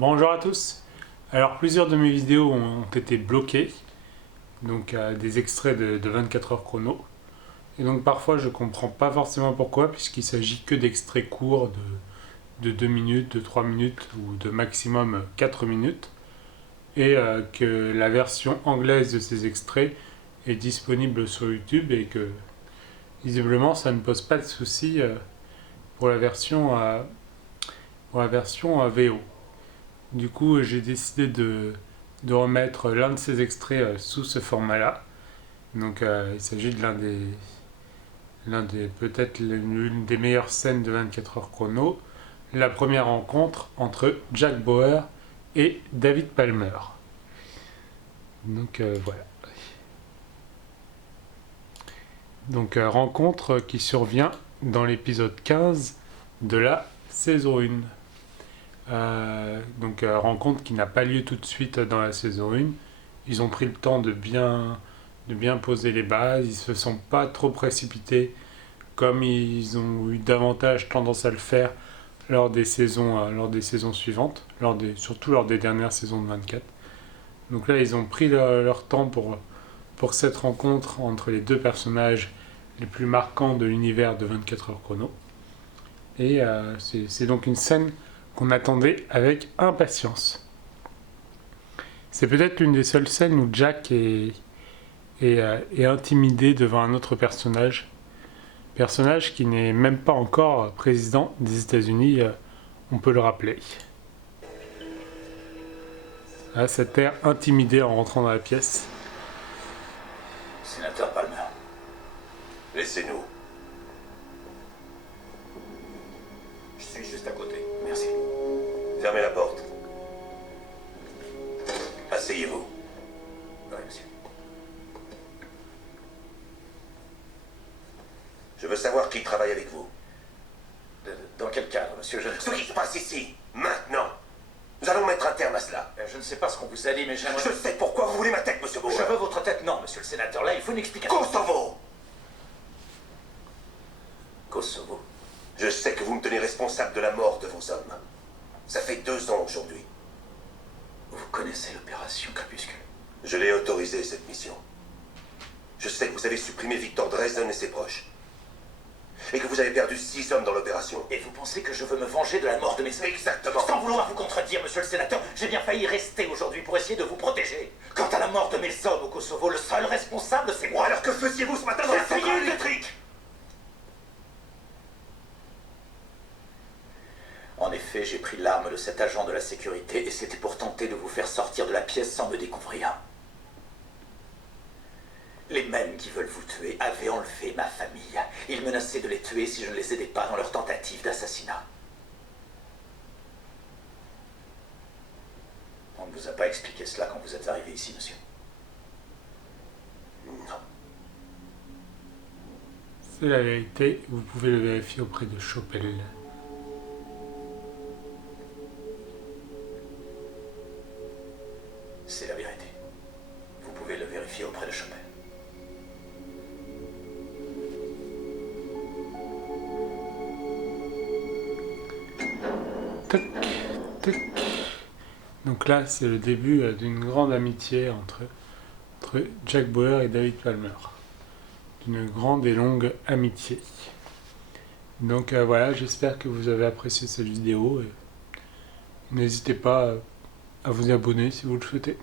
Bonjour à tous. Alors plusieurs de mes vidéos ont été bloquées, donc des extraits de 24 heures chrono. Et donc parfois je comprends pas forcément pourquoi, puisqu'il s'agit que d'extraits courts de 2 minutes, de 3 minutes ou de maximum 4 minutes. Et que la version anglaise de ces extraits est disponible sur YouTube et que visiblement ça ne pose pas de souci pour la version VO. Du coup, j'ai décidé de remettre l'un de ces extraits sous ce format-là. Donc, il s'agit de peut-être l'une des meilleures scènes de 24 heures chrono. La première rencontre entre Jack Bauer et David Palmer. Donc, voilà. Donc, rencontre qui survient dans l'épisode 15 de la saison 1. Rencontre qui n'a pas lieu tout de suite dans la saison 1. Ils ont pris le temps de bien poser les bases, ils se sont pas trop précipités comme ils ont eu davantage tendance à le faire lors des saisons suivantes, surtout lors des dernières saisons de 24. Donc là, ils ont pris leur temps pour cette rencontre entre les deux personnages les plus marquants de l'univers de 24 heures chrono. Et c'est donc une scène qu'on attendait avec impatience. C'est peut-être l'une des seules scènes où Jack est intimidé devant un autre personnage qui n'est même pas encore président des États-Unis, on peut le rappeler. Cet air intimidé en rentrant dans la pièce. Sénateur Palmer. Laissez-nous. Je suis juste à côté. Merci. Fermez la porte. Asseyez-vous. Oui, monsieur. Je veux savoir qui travaille avec vous. Dans quel cadre, monsieur? Ce qui se passe ici, maintenant. Nous allons mettre un terme à cela. Je ne sais pas ce qu'on vous a dit, mais j'aimerais... Je sais pourquoi vous voulez ma tête, monsieur Bauer. Je veux votre tête, non, monsieur le sénateur. Là, il faut une explication. Kosovo! Kosovo. Je sais que vous me tenez responsable de la mort de vos hommes. Ça fait 2 ans aujourd'hui. Vous connaissez l'opération Crépuscule? Je l'ai autorisé, cette mission. Je sais que vous avez supprimé Victor Dresden et ses proches. Et que vous avez perdu 6 hommes dans l'opération. Et vous pensez que je veux me venger de la mort de mes hommes? Exactement. Sans vouloir vous contredire, monsieur le sénateur, j'ai bien failli rester aujourd'hui pour essayer de vous protéger. Quant à la mort de mes hommes au Kosovo, le seul responsable, c'est moi. Alors que faisiez-vous ce matin dans la centrale J'essayais électrique? En effet, j'ai pris l'arme de cet agent de la sécurité et c'était pour tenter de vous faire sortir de la pièce sans me découvrir. Les mêmes qui veulent vous tuer avaient enlevé ma famille. Ils menaçaient de les tuer si je ne les aidais pas dans leur tentative d'assassinat. On ne vous a pas expliqué cela quand vous êtes arrivé ici, monsieur? Non. C'est la vérité, vous pouvez le vérifier auprès de Chopel. C'est la vérité. Vous pouvez le vérifier auprès de Chopin. Tac, tac. Donc là, c'est le début d'une grande amitié entre Jack Bauer et David Palmer. D'une grande et longue amitié. Donc voilà, j'espère que vous avez apprécié cette vidéo. N'hésitez pas à vous abonner si vous le souhaitez.